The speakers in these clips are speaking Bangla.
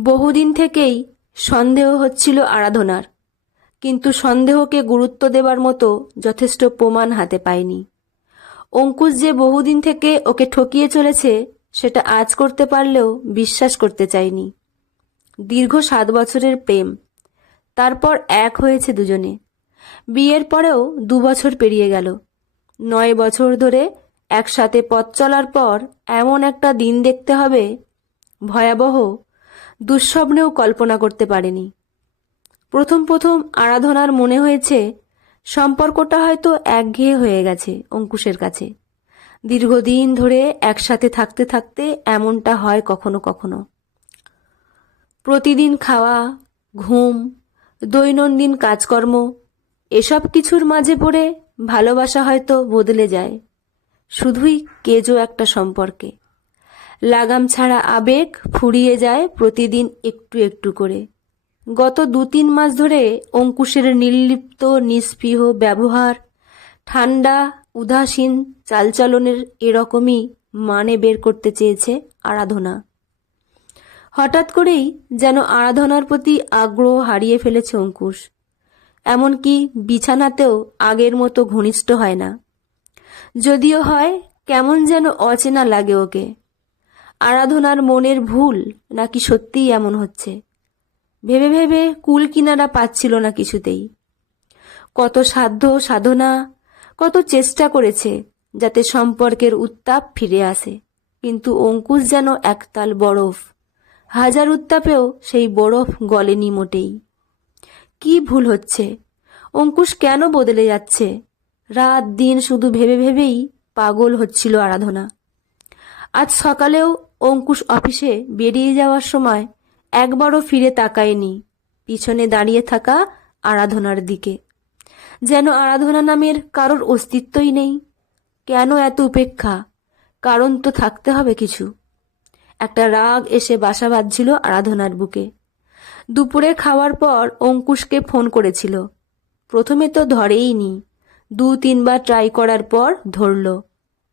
বহুদিন থেকেই সন্দেহ হচ্ছিল আরাধনার, কিন্তু সন্দেহকে গুরুত্ব দেবার মতো যথেষ্ট প্রমাণ হাতে পায়নি। অঙ্কুশ যে বহুদিন থেকে ওকে ঠকিয়ে চলেছে সেটা আজ করতে পারলেও বিশ্বাস করতে চায়নি। দীর্ঘ 7 বছরের প্রেম, তারপর এক হয়েছে দুজনে। বিয়ের পরেও 2 বছর পেরিয়ে গেল। 9 বছর ধরে একসাথে পথ চলার পর এমন একটা দিন দেখতে হবে, ভয়াবহ, দুঃস্বপ্নেও কল্পনা করতে পারেনি। প্রথম প্রথম আরাধনার মনে হয়েছে সম্পর্কটা হয়তো একঘেয়ে হয়ে গেছে অঙ্কুশের কাছে। দীর্ঘদিন ধরে একসাথে থাকতে থাকতে এমনটা হয় কখনো কখনো। প্রতিদিন খাওয়া, ঘুম, দৈনন্দিন কাজকর্ম, এসব কিছুর মাঝে পড়ে ভালোবাসা হয়তো বদলে যায়, শুধুই কেজো একটা সম্পর্কে। লাগাম ছাড়া আবেগ ফুরিয়ে যায় প্রতিদিন একটু একটু করে। গত 2-3 মাস ধরে অঙ্কুশের নির্লিপ্ত নিস্পৃহ ব্যবহার, ঠান্ডা উদাসীন চালচলনের এরকমই মানে বের করতে চেয়েছে আরাধনা। হঠাৎ করেই যেন আরাধনার প্রতি আগ্রহ হারিয়ে ফেলেছে অঙ্কুশ। এমনকি বিছানাতেও আগের মতো ঘনিষ্ঠ হয় না। যদিও হয়, কেমন যেন অচেনা লাগে ওকে। আরাধনার মনের ভুল নাকি সত্যিই এমন হচ্ছে? ভেবে ভেবে কুল কিনারা পাচ্ছিল না কিছুতেই। কত সাধ্য সাধনা, কত চেষ্টা করেছে যাতে সম্পর্কের উত্তাপ ফিরে আসে, কিন্তু অঙ্কুশ যেন একতাল বরফ। হাজার উত্তাপেও সেই বরফ গলেনি মোটেই। কি ভুল হচ্ছে? অঙ্কুশ কেন বদলে যাচ্ছে? রাত দিন শুধু ভেবে ভেবেই পাগল হচ্ছিল আরাধনা। আজ সকালেও অঙ্কুশ অফিসে বেরিয়ে যাওয়ার সময় একবারও ফিরে তাকায়নি পিছনে দাঁড়িয়ে থাকা আরাধনার দিকে। যেন আরাধনা নামের কারোর অস্তিত্বই নেই। কেন এত উপেক্ষা? কারণ তো থাকতে হবে কিছু। একটা রাগ এসে বাসা বাঁধছিল আরাধনার বুকে। দুপুরে খাওয়ার পর অঙ্কুশকে ফোন করেছিল। প্রথমে তো ধরেইনি। 2-3 বার ট্রাই করার পর ধরল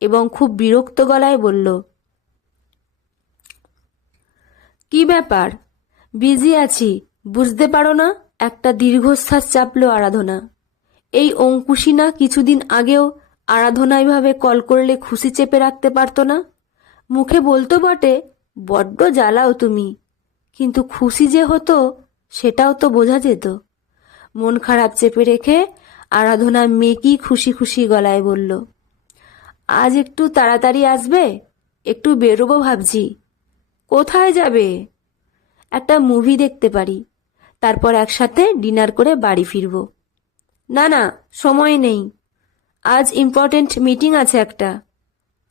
এবং খুব বিরক্ত গলায় বলল, কি ব্যাপার? বিজি আছি, বুঝতে পারো না? একটা দীর্ঘশ্বাস চাপল আরাধনা। এই অঙ্কুশই না কিছুদিন আগেও আরাধনা এভাবে কল করলে খুশি চেপে রাখতে পারতো না? মুখে বলতো বটে, বড্ড জ্বালাও তুমি, কিন্তু খুশি যে হতো সেটাও তো বোঝা যেত। মন খারাপ চেপে রেখে আরাধনা মেকি খুশি খুশি গলায় বলল, আজ একটু তাড়াতাড়ি আসবে? একটু বেরোবো ভাবছি। কোথায় যাবে? একটা মুভি দেখতে পারি, তারপর একসাথে ডিনার করে বাড়ি ফিরব। না না, সময় নেই, আজ ইম্পর্টেন্ট মিটিং আছে একটা,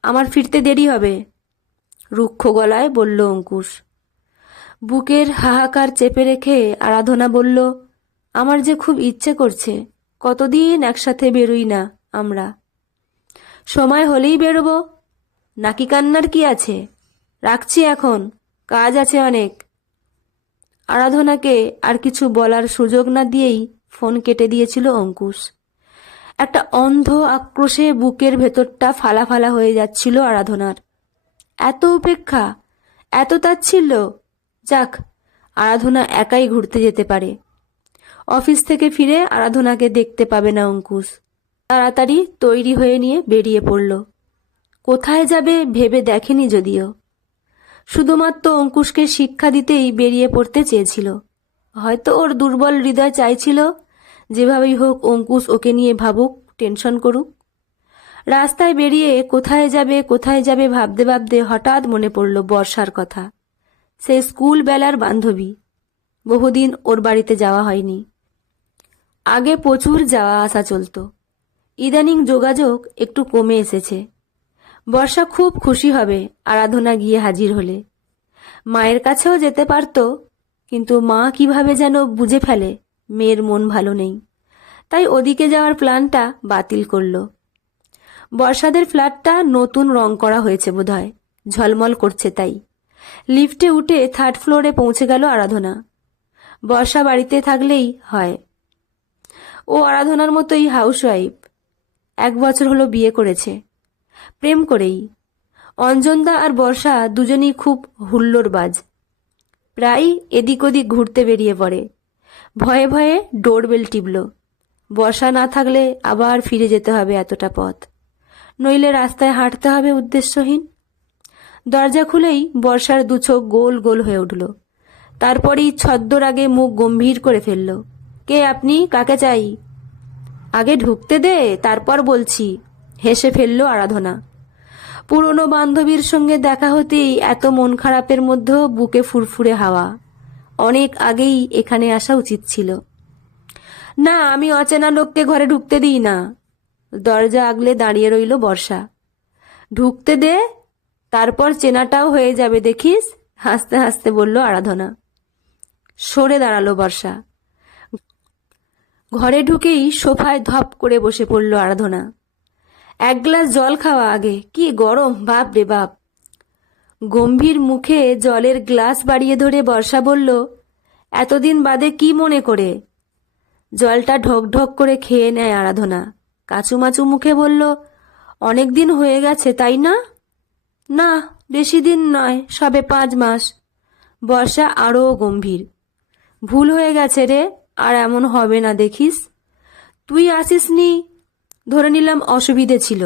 আমার ফিরতে দেরি হবে, রুক্ষ গলায় বলল অঙ্কুশ। বুকের হাহাকার চেপে রেখে আরাধনা বলল, আমার যে খুব ইচ্ছে করছে, কতদিন একসাথে বেরোই না আমরা। সময় হলেই বেরোবো, নাকি কান্নার কি আছে? রাখছি এখন, কাজ আছে অনেক। আরাধনাকে আর কিছু বলার সুযোগ না দিয়েই ফোন কেটে দিয়েছিল অঙ্কুশ। একটা অন্ধ আক্রোশে বুকের ভেতরটা ফালা ফালা হয়ে যাচ্ছিল আরাধনার। এত উপেক্ষা, এত তাচ্ছিল্য। যাক, আরাধনা একাই ঘুরতে যেতে পারে। অফিস থেকে ফিরে আরাধনাকে দেখতে পাবে না অঙ্কুশ। তাড়াতাড়ি তৈরি হয়ে নিয়ে বেরিয়ে পড়ল। কোথায় যাবে ভেবে দেখেনি যদিও। শুধুমাত্র অঙ্কুশকে শিক্ষা দিতেই বেরিয়ে পড়তে চেয়েছিল। হয়তো ওর দুর্বল হৃদয় চাইছিল যেভাবেই হোক অঙ্কুশ ওকে নিয়ে ভাবুক, টেনশন করুক। রাস্তায় বেরিয়ে কোথায় যাবে ভাবতে ভাবতে হঠাৎ মনে পড়ল বর্ষার কথা। সে স্কুল বেলার বান্ধবী। বহুদিন ওর বাড়িতে যাওয়া হয়নি। আগে প্রচুর যাওয়া আসা চলত, ইদানিং যোগাযোগ একটু কমে এসেছে। বর্ষা খুব খুশি হবে আরাধনা গিয়ে হাজির হলে। মায়ের কাছেও যেতে পারত, কিন্তু মা কিভাবে যেন বুঝে ফেলে মেয়ের মন ভালো নেই, তাই ওদিকে যাওয়ার প্ল্যানটা বাতিল করল। বর্ষাদের ফ্ল্যাটটা নতুন রং করা হয়েছে বোধহয়, ঝলমল করছে তাই। লিফটে উঠে 3rd ফ্লোরে পৌঁছে গেল আরাধনা। বর্ষা বাড়িতে থাকলেই হয়। ও আরাধনার মতোই হাউসওয়াইফ। 1 বছর হলো বিয়ে করেছে, প্রেম করেই। অঞ্জনদা আর বর্ষা দুজনেই খুব হুল্লোড়বাজ। প্রায় এদিক ওদিক ঘুরতে বেরিয়ে পড়ে। ভয়ে ভয়ে ডোরবেল টিপল। বর্ষা না থাকলে আবার ফিরে যেতে হবে এতটা পথ, নইলে রাস্তায় হাঁটতে হবে উদ্দেশ্যহীন। দরজা খুলেই বর্ষার দু চোখ গোল গোল হয়ে উঠল। তারপরই ছদ্মর আগে মুখ গম্ভীর করে ফেলল। কে আপনি? কাকে চাই? আগে ঢুকতে দে, তারপর বলছি, হেসে ফেলল আরাধনা। পুরনো বান্ধবীর সঙ্গে দেখা হতেই এত মন খারাপের মধ্যেও বুকে ফুরফুরে হাওয়া। অনেক আগেই এখানে আসা উচিত ছিল। না, আমি অচেনা লোককে ঘরে ঢুকতে দিই না। দরজা আগলে দাঁড়িয়ে রইল বর্ষা। ঢুকতে দে, তারপর চেনাটাও হয়ে যাবে দেখিস, হাসতে হাসতে বলল আরাধনা। সরে দাঁড়ালো বর্ষা। ঘরে ঢুকেই সোফায় ধপ করে বসে পড়ল আরাধনা। এক গ্লাস জল খাওয়া আগে, কি গরম, বাপ রে বাপ। গম্ভীর মুখে জলের গ্লাস বাড়িয়ে ধরে বর্ষা বলল, এতদিন বাদে কি মনে করে? জলটা ঢক ঢক করে খেয়ে নেয় আরাধনা। কাচুমাচু মুখে বলল, অনেক দিন হয়ে গেছে তাই না? না, বেশি দিন নয়, সবে 5 মাস। বর্ষা আরও গম্ভীর। ভুল হয়ে গেছে রে, আর এমন হবে না দেখিস। তুই আসিসনি, ধরে নিলাম অসুবিধে ছিল,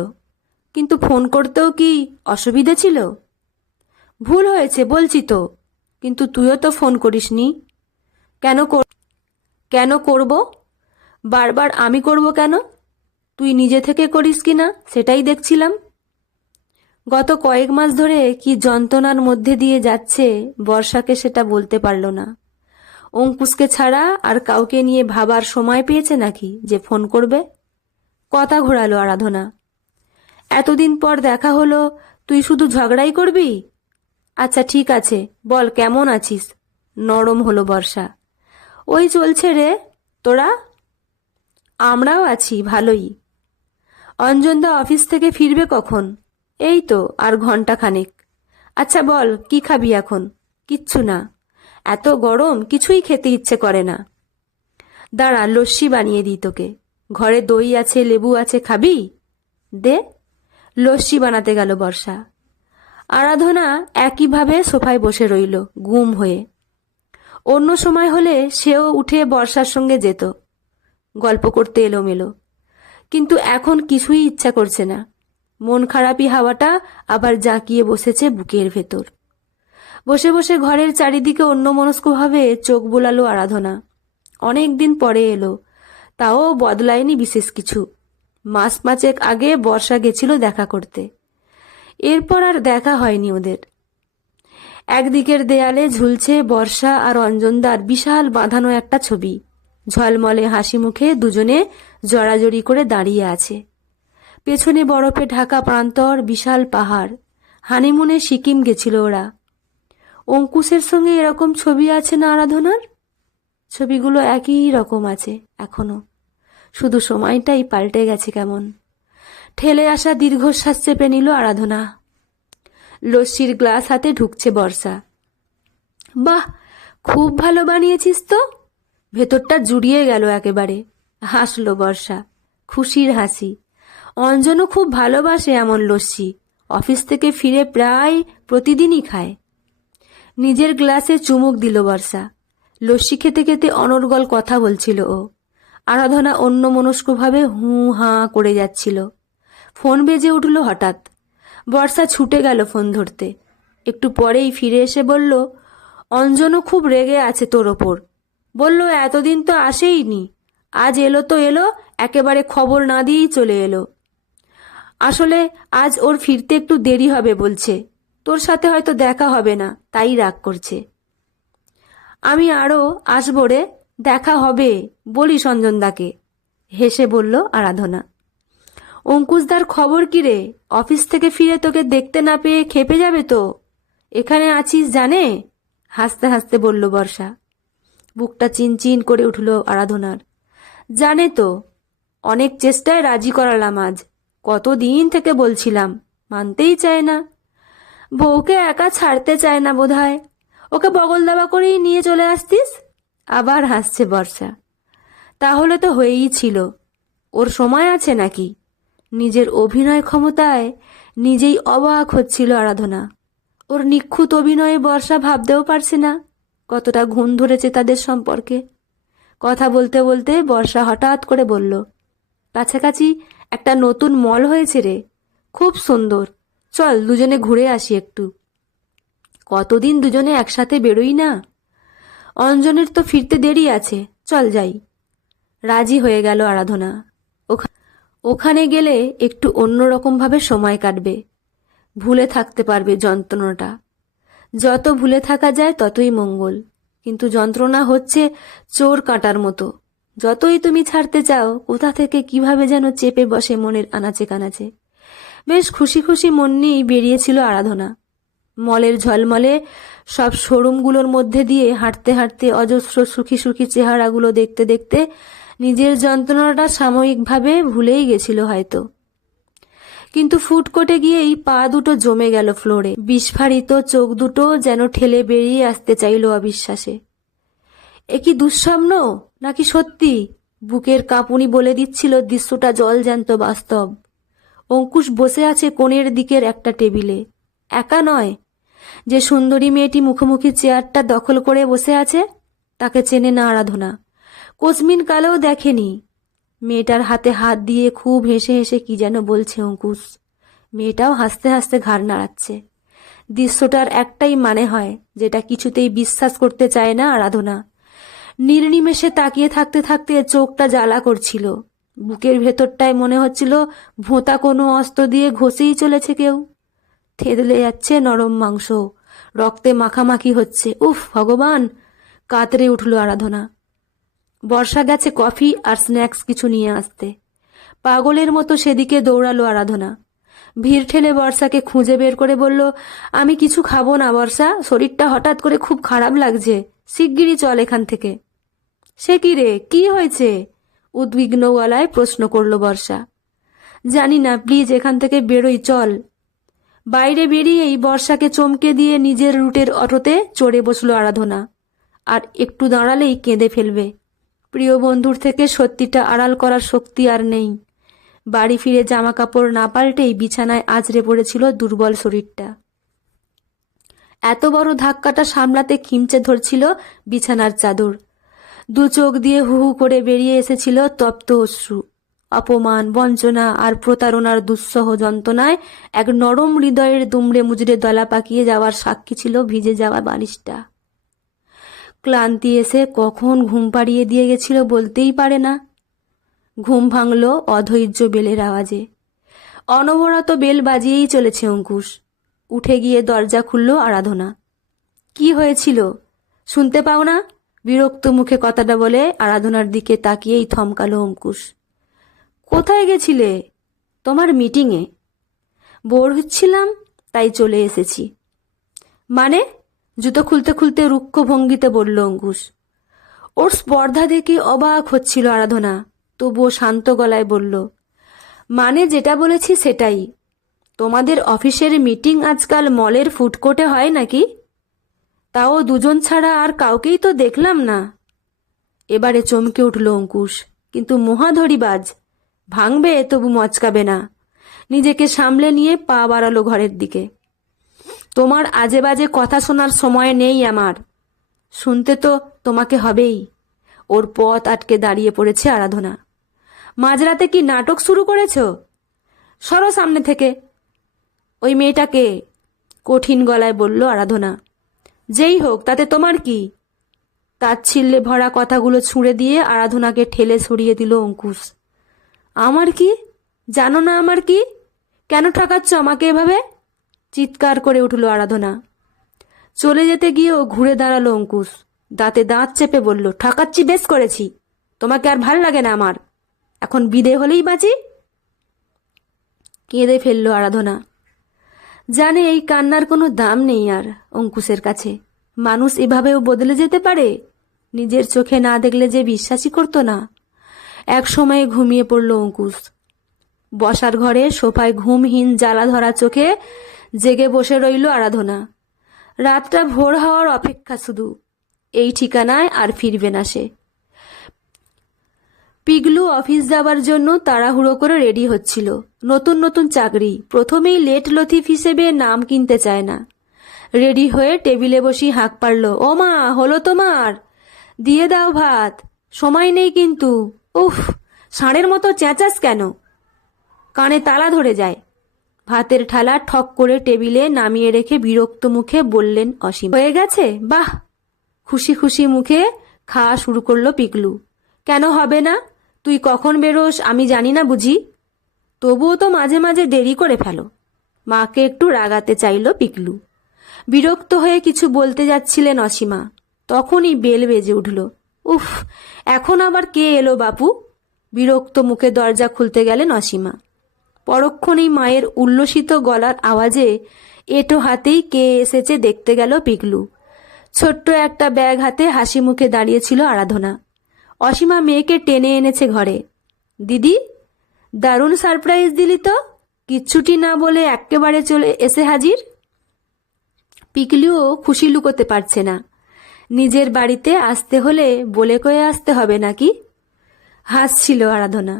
কিন্তু ফোন করতেও কি অসুবিধে ছিল? ভুল হয়েছে বলছি তো, কিন্তু তুইও তো ফোন করিসনি। কেন করব? বারবার আমি করব কেন? তুই নিজে থেকে করিস কিনা সেটাই দেখছিলাম। গত কয়েক মাস ধরে কি যন্ত্রণার মধ্যে দিয়ে যাচ্ছে বর্ষাকে সেটা বলতে পারল না। অঙ্কুশকে ছাড়া আর কাউকে নিয়ে ভাবার সময় পেয়েছে নাকি যে ফোন করবে? কথা ঘোরালো আরাধনা। এতদিন পর দেখা হলো, তুই শুধু ঝগড়াই করবি? আচ্ছা ঠিক আছে, বল কেমন আছিস? নরম হলো বর্ষা। ওই চলছে রে, তোরা? আমরাও আছি ভালোই। অঞ্জনদা অফিস থেকে ফিরবে কখন? এই তো আর ঘন্টা খানেক। আচ্ছা বল, কি খাবি এখন? কিচ্ছু না, এত গরম কিছুই খেতে ইচ্ছে করে না। দাঁড়া, লস্যি বানিয়ে দিই তোকে। ঘরে দই আছে, লেবু আছে, খাবি? দে। লস্যি বানাতে গেল বর্ষা। আরাধনা একইভাবে সোফায় বসে রইল গুম হয়ে। অন্য সময় হলে সেও উঠে বর্ষার সঙ্গে যেত, গল্প করতে এলোমেলো, কিন্তু এখন কিছুই ইচ্ছা করছে না। মন খারাপি হাওয়াটা আবার জাঁকিয়ে বসেছে বুকের ভেতর। বসে বসে ঘরের চারিদিকে অন্যমনস্কভাবে চোখ বোলালো আরাধনা। অনেক দিন পরে এলো, তাও বদলায়নি বিশেষ কিছু। মাস 5 আগে বর্ষা গেছিল দেখা করতে, এরপর আর দেখা হয়নি ওদের। একদিকের দেয়ালে ঝুলছে বর্ষা আর অঞ্জনদার বিশাল বাঁধানো একটা ছবি। ঝলমলে হাসি মুখে দুজনে জড়াজড়ি করে দাঁড়িয়ে আছে। পেছনে বরফে ঢাকা প্রান্তর, বিশাল পাহাড়। হানিমুনে সিকিম গেছিল ওরা। অঙ্কুশের সঙ্গে এরকম ছবি আছে না আরাধনার? ছবিগুলো একই রকম আছে এখনো, শুধু সময়টাই পাল্টে গেছে কেমন। ঠেলে আসা দীর্ঘশ্বাস চেপে নিল আরাধনা। লস্যির গ্লাস হাতে ঢুকছে বর্ষা। বাহ, খুব ভালো বানিয়েছিস তো। ভেতরটা জুড়িয়ে গেল একেবারে। হাসলো বর্ষা, খুশির হাসি। অঞ্জনও খুব ভালোবাসে এমন লস্যি, অফিস থেকে ফিরে প্রায় প্রতিদিনই খায়। নিজের গ্লাসে চুমুক দিল বর্ষা। লস্যি খেতে খেতে অনর্গল কথা বলছিল ও। আরাধনা অন্যমনস্কভাবে হু হাঁ করে যাচ্ছিল। ফোন বেজে উঠল হঠাৎ। বর্ষা ছুটে গেল ফোন ধরতে। একটু পরেই ফিরে এসে বলল, অঞ্জনও খুব রেগে আছে তোর ওপর। বলল এতদিন তো আসেইনি, আজ এলো তো এলো, একেবারে খবর না দিয়েই চলে এলো। আসলে আজ ওর ফিরতে একটু দেরি হবে বলছে, তোর সাথে হয়তো দেখা হবে না, তাই রাগ করছে। আমি আরও আসবো রে, দেখা হবে বলিস অঞ্জনদাকে, হেসে বলল আরাধনা। অঙ্কুশদার খবর কি রে? অফিস থেকে ফিরে তোকে দেখতে না পেয়ে খেপে যাবে তো। এখানে আছিস জানে, হাসতে হাসতে বলল বর্ষা। বুকটা চিনচিন করে উঠল আরাধনার। জানে তো, অনেক চেষ্টায় রাজি করালাম আজ। কতদিন থেকে বলছিলাম, মানতেই চায় না। বউকে একা ছাড়তে চায় না বোধহয়। ওকে বগল দাবা করেই নিয়ে চলে আসতিস। আবার হাসছে বর্ষা। তাহলে তো হয়েই ছিল। ওর সময় আছে নাকি? নিজের অভিনয় ক্ষমতায় নিজেই অবাক হচ্ছিল আরাধনা। ওর নিখুঁত অভিনয়ে বর্ষা ভাবতেও পারছে না কতটা ঘুম ধরেছে তাদের সম্পর্কে। কথা বলতে বলতে বর্ষা হঠাৎ করে বলল, কাছাকাছি একটা নতুন মল হয়েছে রে, খুব সুন্দর, চল দুজনে ঘুরে আসি একটু। কতদিন দুজনে একসাথে বেরোই না। অঞ্জনের তো ফিরতে দেরি আছে, চল যাই। রাজি হয়ে গেল আরাধনা। ওখানে গেলে একটু অন্যরকমভাবে সময় কাটবে, ভুলে থাকতে পারবে যন্ত্রণাটা। যত ভুলে থাকা যায় ততই মঙ্গল। কিন্তু যন্ত্রণা হচ্ছে চোর কাঁটার মতো, যতই তুমি ছাড়তে চাও কোথা থেকে কিভাবে যেন চেপে বসে মনের আনাচে কানাচে। বেশ খুশি খুশি মন নিয়েই বেরিয়েছিল আরাধনা। মলের ঝলমলে সব শোরুমগুলোর মধ্যে দিয়ে হাঁটতে হাঁটতে অজস্র সুখী সুখী চেহারাগুলো দেখতে দেখতে নিজের যন্ত্রণাটা সাময়িকভাবে ভুলেই গেছিল হয়তো। কিন্তু ফুটকোটে গিয়েই পা দুটো জমে গেল ফ্লোরে। বিস্ফারিত চোখ দুটো যেন ঠেলে বেরিয়ে আসতে চাইল অবিশ্বাসে। এ কি দুঃস্বপ্ন নাকি সত্যি? বুকের কাঁপুনি বলে দিচ্ছিল দৃশ্যটা জলজ্যান্ত বাস্তব। অঙ্কুশ বসে আছে কোণের দিকের একটা টেবিলে। একা নয়, যে সুন্দরী মেয়েটি মুখোমুখি চেয়ারটা দখল করে বসে আছে তাকে চেনে না আরাধনা, কোচমিন কালেও দেখেনি। মেয়েটার হাতে হাত দিয়ে খুব হেসে হেসে কি যেন বলছে অঙ্কুশ। মেয়েটাও হাসতে হাসতে ঘাড় নাড়াচ্ছে। দৃশ্যটার একটাই মানে হয়, যেটা কিছুতেই বিশ্বাস করতে চায় না আরাধনা। নির্নিমেষে তাকিয়ে থাকতে থাকতে চোখটা জ্বালা করছিল। বুকের ভেতরটায় মনে হচ্ছিল ভোঁতা কোনো অস্ত্র দিয়ে ঘষেই চলেছে কেউ। থেদলে যাচ্ছে নরম মাংস, রক্তে মাখামাখি হচ্ছে। উফ ভগবান, কাতরে উঠল আরাধনা। বর্ষা গেছে কফি আর স্ন্যাক্স কিছু নিয়ে আসতে। পাগলের মতো সেদিকে দৌড়ালো আরাধনা। ভিড় ঠেলে বর্ষাকে খুঁজে বের করে বলল, আমি কিছু খাবো না বর্ষা, শরীরটা হঠাৎ করে খুব খারাপ লাগছে, শিগগিরই চল এখান থেকে। সে কি রে, কি হয়েছে? উদ্বিগ্ন গলায় প্রশ্ন করল বর্ষা। জানি না, প্লিজ এখান থেকে বেরোই, চল। বাইরে বেরিয়েই বর্ষাকে চমকে দিয়ে নিজের রুটের অটোতে চড়ে বসলো আরাধনা। আর একটু দাঁড়ালেই কেঁদে ফেলবে। প্রিয় বন্ধুর থেকে সত্যিটা আড়াল করার শক্তি আর নেই। বাড়ি ফিরে জামা কাপড় না পাল্টেই বিছানায় আছড়ে পড়েছিল দুর্বল শরীরটা। এত বড় ধাক্কাটা সামলাতে খিমচে ধরছিল বিছানার চাদর। দু চোখ দিয়ে হু হু করে বেরিয়ে এসেছিল তপ্ত অশ্রু। অপমান, বঞ্চনা আর প্রতারণার দুঃসহ যন্ত্রণায় এক নরম হৃদয়ের দুমড়ে মুজড়ে দলা পাকিয়ে যাওয়ার সাক্ষী ছিল ভিজে যাওয়া বালিশটা। ক্লান্তি এসে কখন ঘুম পাড়িয়ে দিয়ে গেছিল বলতেই পারে না। ঘুম ভাঙল অধৈর্য বেলের আওয়াজে। অনবরত বেল বাজিয়েই চলেছে অঙ্কুশ। উঠে গিয়ে দরজা খুলল আরাধনা। কি হয়েছিল শুনতে পাও না? বিরক্ত মুখে কথাটা বলে আরাধনার দিকে তাকিয়েই থমকালো অঙ্কুশ। কোথায় গেছিলে? তোমার মিটিংয়ে। বোর হচ্ছিলাম তাই চলে এসেছি। মানে? জুতো খুলতে খুলতে রুক্ষ ভঙ্গিতে বলল অঙ্কুশ। ওর স্পর্ধা দেখে অবাক হচ্ছিল আরাধনা, তবুও শান্ত গলায় বলল, মানে যেটা বলেছি সেটাই। তোমাদের অফিসের মিটিং আজকাল মলের ফুডকোর্টে হয় নাকি? তাও দুজন ছাড়া আর কাউকেই তো দেখলাম না। এবারে চমকে উঠল অঙ্কুশ, কিন্তু মহাধরিবাজ, ভাঙবে তবু মচকাবে না। নিজেকে সামলে নিয়ে পা বাড়ালো ঘরের দিকে। তোমার আজে বাজে কথা শোনার সময় নেই আমার। শুনতে তো তোমাকে হবেই। ওর পথ আটকে দাঁড়িয়ে পড়েছে আরাধনা। মাঝরাতে কি নাটক শুরু করেছ? সরো সামনে থেকে। ওই মেয়েটাকে, কঠিন গলায় বলল আরাধনা। যেই হোক, তাতে তোমার কি? তাচ্ছিল্যে ভরা কথাগুলো ছুঁড়ে দিয়ে আরাধনাকে ঠেলে সরিয়ে দিল অঙ্কুশ। আমার কি? জানো না আমার কি? কেন ঠকাচ্ছ আমাকে এভাবে? চিৎকার করে উঠল আরাধনা। চলে যেতে গিয়েও ঘুরে দাঁড়ালো অঙ্কুশ। দাঁতে দাঁত চেপে বলল, ঠকাচ্ছি বেশ করেছি। তোমাকে আর ভাল লাগে না আমার। এখন বিদে হলেই বাঁচি। কেঁদে ফেলল আরাধনা। জানে এই কান্নার কোনো দাম নেই আর অঙ্কুশের কাছে। মানুষ এভাবেও বদলে যেতে পারে? নিজের চোখে না দেখলে যে বিশ্বাসই করতো না। এক সময়ে ঘুমিয়ে পড়ল অঙ্কুশ। বসার ঘরে সোফায় ঘুমহীন জ্বালা ধরা চোখে জেগে বসে রইল আরাধনা। রাতটা ভোর হওয়ার অপেক্ষা শুধু। এই ঠিকানায় আর ফিরবে না সে। পিগলু অফিস যাবার জন্য তাড়াহুড়ো করে রেডি হচ্ছিল। নতুন নতুন চাকরি, প্রথমেই লেট লতিফ হিসেবে নাম কিনতে চায় না। রেডি হয়ে টেবিলে বসি হাঁক পারল, ও মা, হলো তোমার? দিয়ে দাও ভাত, সময় নেই কিন্তু। উফ, ষাঁড়ের মতো চেঁচাস কেন? কানে তালা ধরে যায়। ভাতের থালা ঠক করে টেবিলে নামিয়ে রেখে বিরক্ত মুখে বললেন অসীম, হয়ে গেছে? বাহ! খুশি খুশি মুখে খাওয়া শুরু করলো পিকলু। কেন হবে না? তুই কখন বেরোস আমি জানি না বুঝি? তবুও তো মাঝে মাঝে দেরি করে ফেলো। মাকে একটু রাগাতে চাইল পিকলু। বিরক্ত হয়ে কিছু বলতে যাচ্ছিলেন অসীমা, তখনই বেল বেজে উঠল। উফ, এখন আবার কে এলো বাপু? বিরক্ত মুখে দরজা খুলতে গেলেন অসীমা। পরক্ষণেই মায়ের উল্লসিত গলার আওয়াজে এঁটো হাতেই কে এসেছে দেখতে গেল পিকলু। ছোট্ট একটা ব্যাগ হাতে হাসি মুখে দাঁড়িয়েছিল আরাধনা। অসীমা মেয়েকে টেনে এনেছে ঘরে। দিদি, দারুণ সারপ্রাইজ দিলি তো, কিচ্ছুটি না বলে এক্কেবারে চলে এসে হাজির। পিকলুও খুশি লুকোতে পারছে না। নিজের বাড়িতে আসতে হলে বলে কয়ে আসতে হবে নাকি? হাসছিল আরাধনা।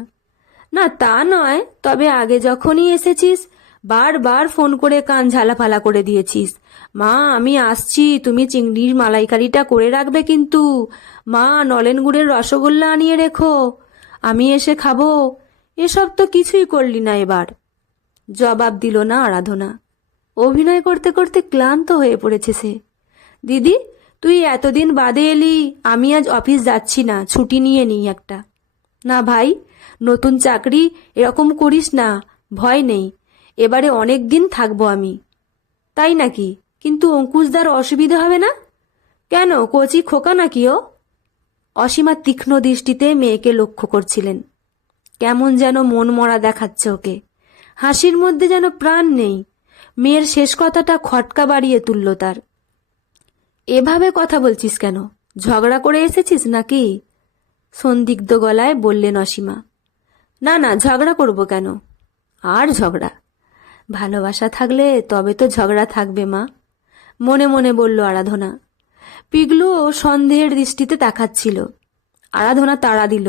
না তা নয়, তবে আগে যখনই এসেছিস বারবার ফোন করে কান ঝালাফালা করে দিয়েছিস। মা, আমি আসছি, তুমি চিংড়ির মালাইকারিটা করে রাখবে কিন্তু। মা, নলেন গুড়ের রসগোল্লা আনিয়ে রেখো, আমি এসে খাবো। এসব তো কিছুই করলি না এবার। জবাব দিল না আরাধনা। অভিনয় করতে করতে ক্লান্ত হয়ে পড়েছে সে। দিদি, তুই এতদিন বাদে এলি, আমি আজ অফিস যাচ্ছি না, ছুটি নিয়ে নিই একটা। না ভাই, নতুন চাকরি, এরকম করিস না, ভয় নেই, এবারে অনেক দিন থাকবো আমি। তাই নাকি? কিন্তু অঙ্কুশদার অসুবিধা হবে না? কেন, কচি খোকা নাকি ও? অসীমা তীক্ষ্ণ দৃষ্টিতে মেয়েকে লক্ষ্য করছিলেন। কেমন যেন মন মরা দেখাচ্ছে ওকে, হাসির মধ্যে যেন প্রাণ নেই। মেয়ের শেষ কথাটা খটকা বাড়িয়ে তুলল তার। এভাবে কথা বলছিস কেন? ঝগড়া করে এসেছিস নাকি? সন্দিগ্ধ গলায় বললেন অসীমা। না না, ঝগড়া করব কেন? আর ঝগড়া? ভালোবাসা থাকলে তবে তো ঝগড়া থাকবে মা, মনে মনে বলল আরাধনা। পিগলুও সন্দেহের দৃষ্টিতে তাকাচ্ছিল। আরাধনা তাড়া দিল,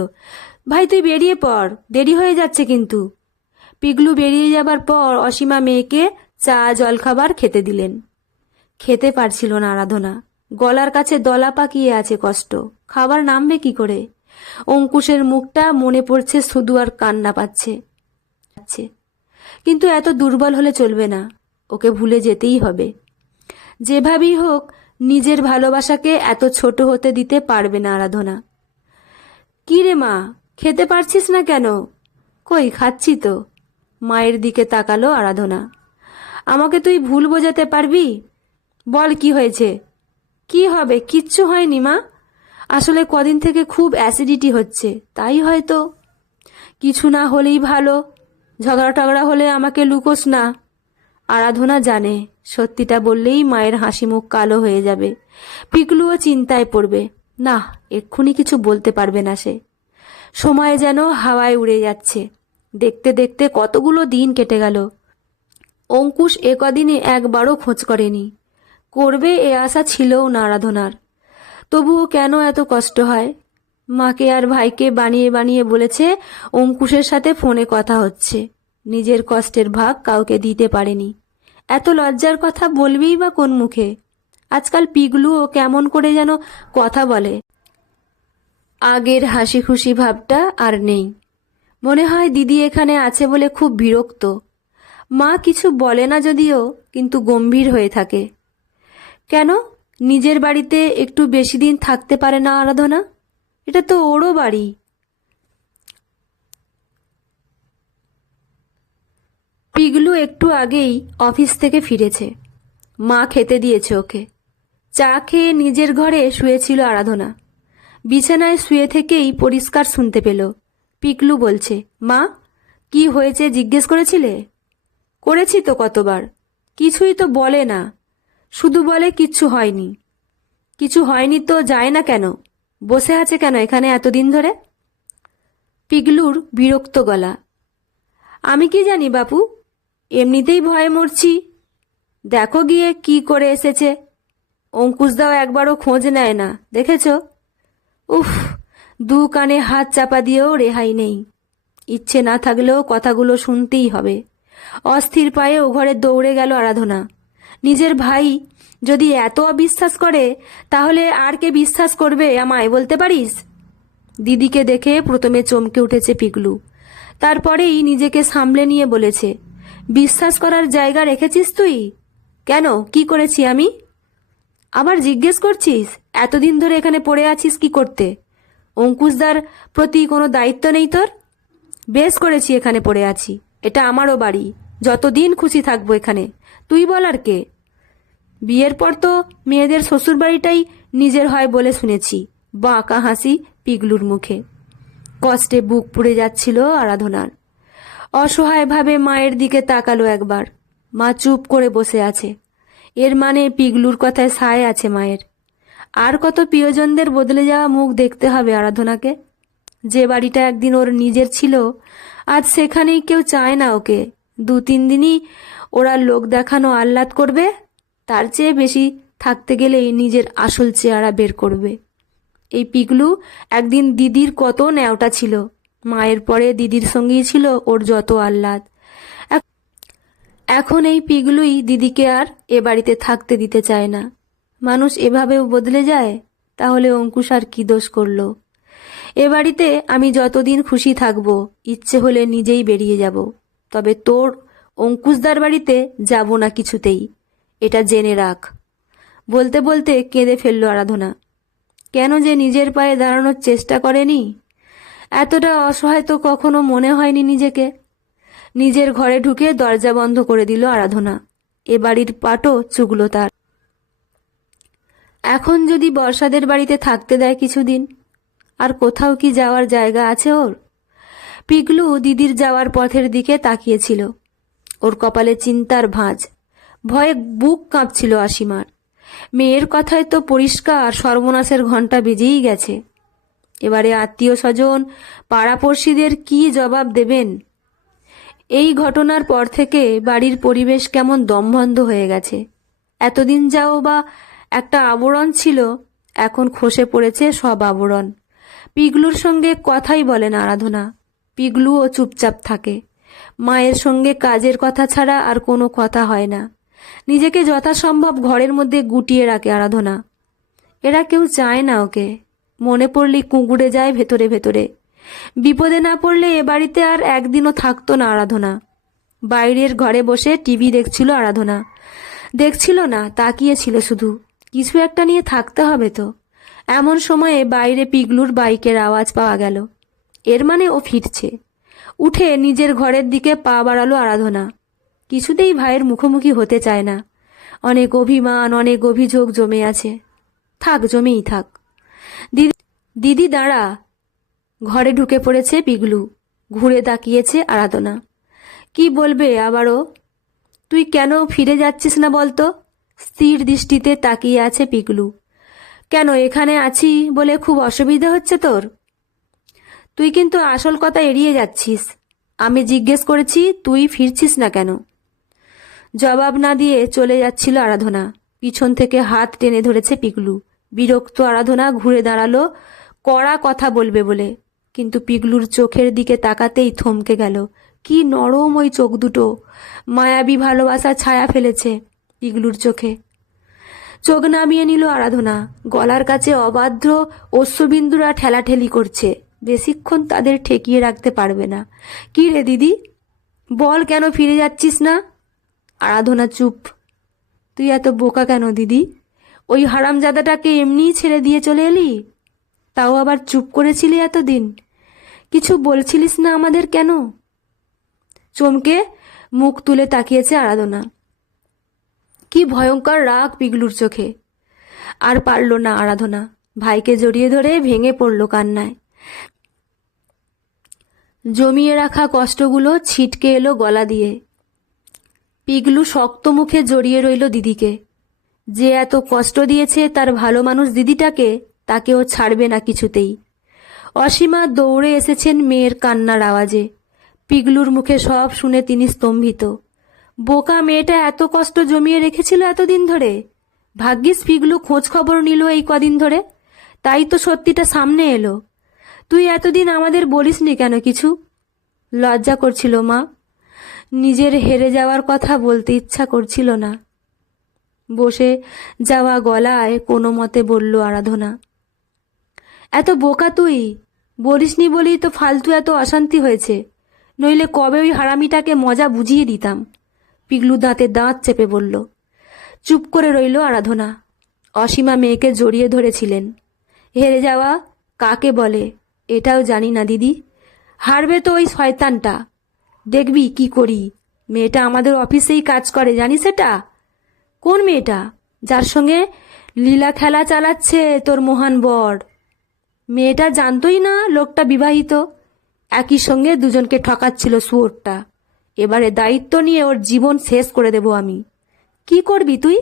ভাই তুই বেরিয়ে পড়, দেরি হয়ে যাচ্ছে কিন্তু। পিগলু বেরিয়ে যাবার পর অসীমা মেয়েকে চা জলখাবার খেতে দিলেন। খেতে পারছিল না আরাধনা, গলার কাছে দলা পাকিয়ে আছে কষ্ট, খাবার নামবে কি করে? অঙ্কুশের মুখটা মনে পড়ছে শুধু, আর কান্না পাচ্ছে। কিন্তু এত দুর্বল হলে চলবে না, ওকে ভুলে যেতেই হবে। যেভাবেই হোক নিজের ভালোবাসাকে এত ছোট হতে দিতে পারবে না আরাধনা। কি রে মা, খেতে পারছিস না কেন? কই, খাচ্ছি তো। মায়ের দিকে তাকালো আরাধনা। আমাকে তুই ভুল বোঝাতে পারবি? বল কি হয়েছে? কি হবে? কিচ্ছু হয়নি মা, আসলে কদিন থেকে খুব অ্যাসিডিটি হচ্ছে, তাই হয়তো। কিছু না হলেই ভালো, ঝগড়া টগড়া হলে আমাকে লুকোস না। আরাধনা জানে সত্যিটা বললেই মায়ের হাসি মুখ কালো হয়ে যাবে, পিকলুও চিন্তায় পড়বে। না, এক্ষুনি কিছু বলতে পারবে না সে। সময় যেন হাওয়ায় উড়ে যাচ্ছে। দেখতে দেখতে কতগুলো দিন কেটে গেল। অঙ্কুশ একদিনে একবারও খোঁজ করেনি, করবে এ আশা ছিলও না আরাধনার। তবুও কেন এত কষ্ট হয়? মাকে আর ভাইকে বানিয়ে বানিয়ে বলেছে অঙ্কুশের সাথে ফোনে কথা হচ্ছে, নিজের কষ্টের ভাগ কাউকে দিতে পারেনি। এত লজ্জার কথা বলবেই বা কোন মুখে? আজকাল পিগলুও কেমন করে যেন কথা বলে, আগের হাসি খুশি ভাবটা আর নেই। মনে হয় দিদি এখানে আছে বলে খুব বিরক্ত। মা কিছু বলে না যদিও, কিন্তু গম্ভীর হয়ে থাকে। কেন নিজের বাড়িতে একটু বেশি দিন থাকতে পারে না আরাধনা? এটা তো ওরও বাড়ি। পিগলু একটু আগেই অফিস থেকে ফিরেছে, মা খেতে দিয়েছে ওকে। চা খেয়ে নিজের ঘরে শুয়েছিল আরাধনা। বিছানায় শুয়ে থেকেই পরিষ্কার শুনতে পেল পিকলু বলছে, মা, কি হয়েছে জিজ্ঞেস করেছিলে? করেছি তো কতবার, কিছুই তো বলে না, শুধু বলে কিচ্ছু হয়নি। কিছু হয়নি তো যায় না কেন? বসে আছে কেন এখানে এতদিন ধরে? পিগলুর বিরক্ত গলা। আমি কি জানি বাপু, এমনিতেই ভয়ে মরছি। দেখো গিয়ে কি করে এসেছে। অঙ্কুশদাও একবারও খোঁজ নেয় না, দেখেছ? উফ, দু কানে হাত চাপা দিয়েও রেহাই নেই। ইচ্ছে না থাকলেও কথাগুলো শুনতেই হবে। অস্থির পায়ে ও ঘরে দৌড়ে গেল আরাধনা। নিজের ভাই যদি এত অবিশ্বাস করে তাহলে আর কে বিশ্বাস করবে আমায় বলতে পারিস? দিদিকে দেখে প্রথমে চমকে উঠেছে পিগলু, তারপরেই নিজেকে সামলে নিয়ে বলেছে, বিশ্বাস করার জায়গা রেখেছিস তুই? কেন, কি করেছি আমি? আবার জিজ্ঞেস করছিস? এতদিন ধরে এখানে পড়ে আছিস কি করতে? অঙ্কুশদার প্রতি কোনো দায়িত্ব নেই তোর? বেশ করেছি এখানে পড়ে আছি, এটা আমারও বাড়ি, যতদিন খুশি থাকবো এখানে। তুই বলার কে? বিয়ের পর তো মেয়েদের শ্বশুর বাড়িটাই নিজের হয় বলে শুনেছি। বাঁকা হাসি পিগলুর মুখে। কষ্টে বুক পুড়ে যাচ্ছিল আরাধনার। অসহায়ভাবে মায়ের দিকে তাকালো একবার। মা চুপ করে বসে আছে। এর মানে পিগলুর কথায় সায় আছে মায়ের। আর কত প্রিয়জনদের বদলে যাওয়া মুখ দেখতে হবে আরাধনাকে। যে বাড়িটা একদিন ওর নিজের ছিল, আজ সেখানেই কেউ চায় না ওকে। 2-3 দিনই ওরা লোক দেখানো আহ্লাদ করবে, তার চেয়ে বেশি থাকতে গেলেই নিজের আসল চেহারা বের করবে। এই পিগলু একদিন দিদির কত ন্যাওটা ছিল, মায়ের পরে দিদির সঙ্গেই ছিল ওর যত আহ্লাদ। এখন এই পিগলুই দিদিকে আর এ বাড়িতে থাকতে দিতে চায় না। মানুষ এভাবেও বদলে যায়? তাহলে অঙ্কুশ আর কি দোষ করলো? এ বাড়িতে আমি যতদিন খুশি থাকব, ইচ্ছে হলে নিজেই বেরিয়ে যাব, তবে তোর অঙ্কুশদার বাড়িতে যাব না কিছুতেই, এটা জেনে রাখ। বলতে বলতে কেঁদে ফেলল আরাধনা। কেন যে নিজের পায়ে দাঁড়ানোর চেষ্টা করেনি? এতটা অসহায় তো কখনো মনে হয়নি নিজেকে। নিজের ঘরে ঢুকে দরজা বন্ধ করে দিল আরাধনা। এ বাড়ির পাটও চুগল তার। এখন যদি বর্ষাদের বাড়িতে থাকতে দেয় কিছুদিন, আর কোথাও কি যাওয়ার জায়গা আছে ওর? পিগলু দিদির যাওয়ার পথের দিকে তাকিয়েছিল। ওর কপালে চিন্তার ভাঁজ। ভয়ে বুক কাঁপছিল অসীমার। মেয়ের কথায় তো পরিষ্কার সর্বনাশের ঘণ্টা বেজেই গেছে। এবারে আত্মীয় স্বজন পাড়াপড়শিদের কি জবাব দেবেন? এই ঘটনার পর থেকে বাড়ির পরিবেশ কেমন দমবন্ধ হয়ে গেছে। এতদিন যাও বা একটা আবরণ ছিল, এখন খসে পড়েছে সব আবরণ। পিগলুর সঙ্গে কথাই বলে না আরাধনা। পিগলুও চুপচাপ থাকে। মায়ের সঙ্গে কাজের কথা ছাড়া আর কোনো কথা হয় না। নিজেকে যথাসম্ভব ঘরের মধ্যে গুটিয়ে রাখে আরাধনা। এরা কেউ চায় না ওকে। মনে পড়লেই কুঁকুড়ে যায় ভেতরে ভেতরে। বিপদে না পড়লে এ বাড়িতে আর একদিনও থাকতো না আরাধনা। বাইরের ঘরে বসে টিভি দেখছিল আরাধনা। দেখছিল না, তাকিয়েছিল শুধু। কিছু একটা নিয়ে থাকতে হবে তো। এমন সময়ে বাইরে পিগলুর বাইকের আওয়াজ পাওয়া গেল। এর মানে ও ফিরছে। উঠে নিজের ঘরের দিকে পা বাড়ালো আরাধনা। কিছুতেই ভাইয়ের মুখোমুখি হতে চায় না। অনেক অভিমান, অনেক অভিযোগ জমে আছে। থাক, জমেই থাক। দিদি, দিদি দাঁড়া। ঘরে ঢুকে পড়েছে পিগলু। ঘুরে তাকিয়েছে আরাধনা। কি বলবে আবারও? তুই কেন ফিরে যাচ্ছিস না বলতো? স্থির দৃষ্টিতে তাকিয়ে আছে পিগলু। কেন, এখানে আছি বলে খুব অসুবিধা হচ্ছে তোর? তুই কিন্তু আসল কথা এড়িয়ে যাচ্ছিস। আমি জিজ্ঞেস করেছি তুই ফিরছিস না কেন? জবাব না দিয়ে চলে যাচ্ছিল আরাধনা। পিছন থেকে হাত টেনে ধরেছে পিগলু। বিরক্ত আরাধনা ঘুরে দাঁড়ালো কড়া কথা বলবে বলে, কিন্তু পিগলুর চোখের দিকে তাকাতেই থমকে গেল। কি নরম ওই চোখ দুটো! মায়াবী ভালোবাসা ছায়া ফেলেছে পিগলুর চোখে। চোখ নামিয়ে নিল আরাধনা। গলার কাছে অবাধ্য অশ্ববিন্দুরা ঠেলাঠেলি করছে। বেশিক্ষণ তাদের ঠেকিয়ে রাখতে পারবে না। কি রে দিদি, বল কেন ফিরে যাচ্ছিস না? আরাধনা চুপ। তুই এত বোকা কেন দিদি? ওই হারামজাদাটাকে এমনিই ছেড়ে দিয়ে চলে এলি? তাও আবার চুপ করেছিলি এতদিন? কিছু বলছিলিস না আমাদের কেন? চমকে মুখ তুলে তাকিয়েছে আরাধনা। কি ভয়ঙ্কর রাগ পিগলুর চোখে। আর পারল না আরাধনা। ভাইকে জড়িয়ে ধরে ভেঙে পড়ল কান্নায়। জমিয়ে রাখা কষ্টগুলো ছিটকে এলো গলা দিয়ে। পিগলু শক্ত মুখে জড়িয়ে রইল দিদিকে। যে এত কষ্ট দিয়েছে তার ভালো মানুষ দিদিটাকে, তাকেও ছাড়বে না কিছুতেই। অসীমা দৌড়ে এসেছেন মেয়ের কান্নার আওয়াজে। পিগলুর মুখে সব শুনে তিনি স্তম্ভিত। বোকা মেয়েটা এত কষ্ট জমিয়ে রেখেছিল এতদিন ধরে। ভাগ্যিস পিগলু খোঁজ খবর নিল এই কদিন ধরে, তাই তো সত্যিটা সামনে এলো। তুই এতদিন আমাদের বলিসনি কেন কিছু? লজ্জা করছিল মা। নিজের হেরে যাওয়ার কথা বলতে ইচ্ছা করছিল না। বসে যাওয়া গলায় কোনো মতে বলল আরাধনা। এত বোকা তুই, বলিসনি বলেই তো ফালতু এত অশান্তি হয়েছে, নইলে কবে ওই হারামিটাকে মজা বুঝিয়ে দিতাম। পিগলু দাঁতে দাঁত চেপে বলল। চুপ করে রইল আরাধনা। অসীমা মেয়েকে জড়িয়ে ধরেছিলেন। হেরে যাওয়া কাকে বলে এটাও জানি না দিদি। হারবে তো ওই শয়তানটা, দেখবি কি করি। মেয়েটা আমাদের অফিসেই কাজ করে, জানিস এটা? কোন মেয়েটা? যার সঙ্গে লীলা খেলা চালাচ্ছে তোর মহান বর। মেয়েটা জানতোই না লোকটা বিবাহিত, একই সঙ্গে দুজনকে ঠকাচ্ছিল শুয়োরটা। এবারে দায়িত্ব নিয়ে ওর জীবন শেষ করে দেব আমি। কি করবি তুই?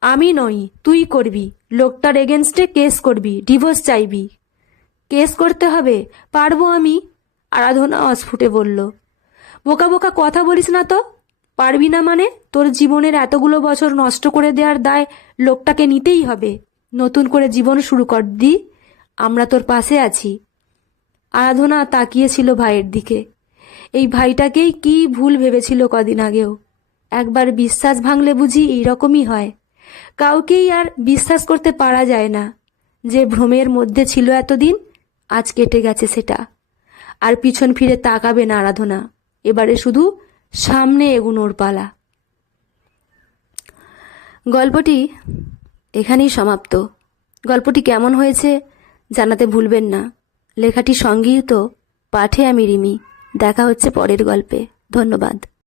আমি নই, তুই করবি। লোকটার এগেনস্টে কেস করবি, ডিভোর্স চাইবি। কেস করতে হবে? পারবো আমি, আরাধনা অস্ফুটে বলল। বোকা বোকা কথা বলিস না তো। পারবি না মানে? তোর জীবনের এতগুলো বছর নষ্ট করে দেওয়ার দায় লোকটাকে নিতেই হবে। নতুন করে জীবন শুরু কর দি, আমরা তোর পাশে আছি। আরাধনা তাকিয়েছিল ভাইয়ের দিকে। এই ভাইটাকেই কি ভুল ভেবেছিল কদিন আগেও। একবার বিশ্বাস ভাঙলে বুঝি এইরকমই হয়। কাউকেই আর বিশ্বাস করতে পারা যায় না। যে ভ্রমের মধ্যে ছিল এতদিন, আজ কেটে গেছে সেটা। আর পিছন ফিরে তাকাবে না আরাধনা। এবারে শুধু সামনে এগুনোর পালা। গল্পটি এখানেই সমাপ্ত। গল্পটি কেমন হয়েছে জানাতে ভুলবেন না। লেখাটি সংগৃহীত, পাঠে আমি রিমি। দেখা হচ্ছে পরের গল্পে। ধন্যবাদ।